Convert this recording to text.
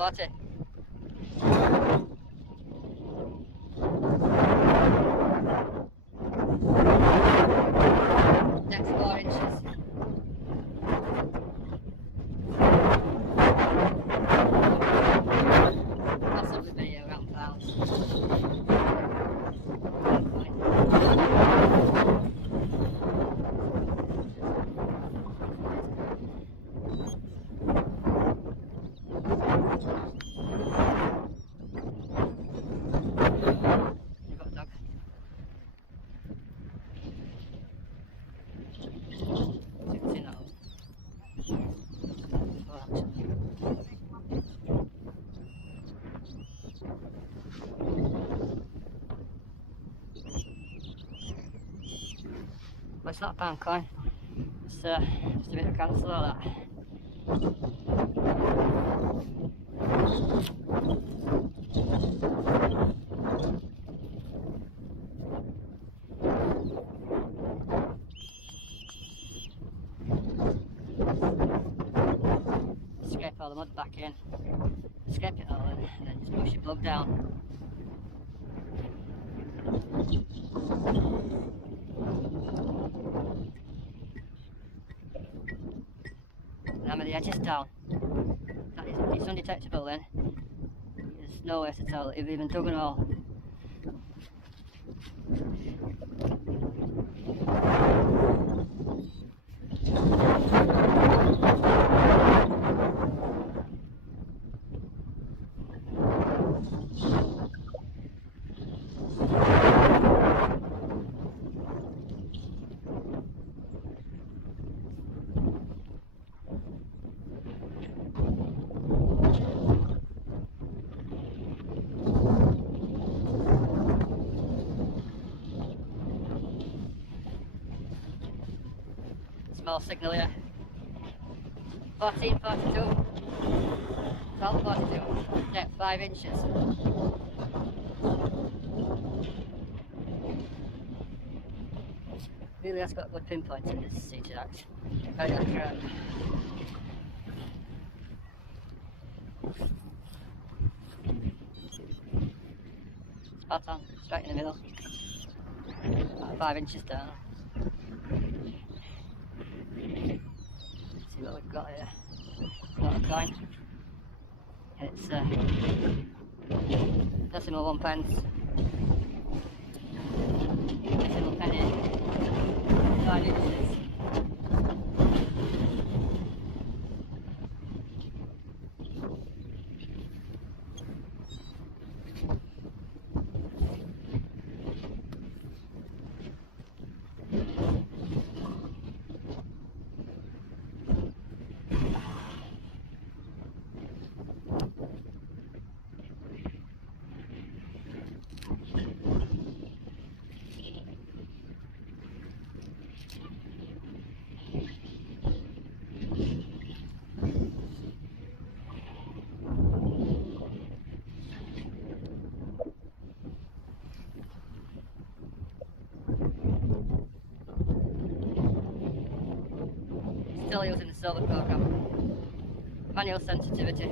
40. Next 4 inches. Possibly be around pounds. You've got a dog. You can see that one. Oh, actually. But it's not a pound coin. It's just a bit of cancel all that. Scrape all the mud back in, scrape it all in, and then just push your plug down. And hammer the edges down. It's undetectable then. There's no way to tell if you've even dug an hole. Small signal here. 1442. 1242. Depth 5 inches. Really has got good pinpoints in this CG Act. Very accurate. Spot on, straight in the middle. About 5 inches down. See what we've got here. Not a coin. It's decimal 1 pence. Decimal penny. 5 inches. Still using the silver program. Manual sensitivity.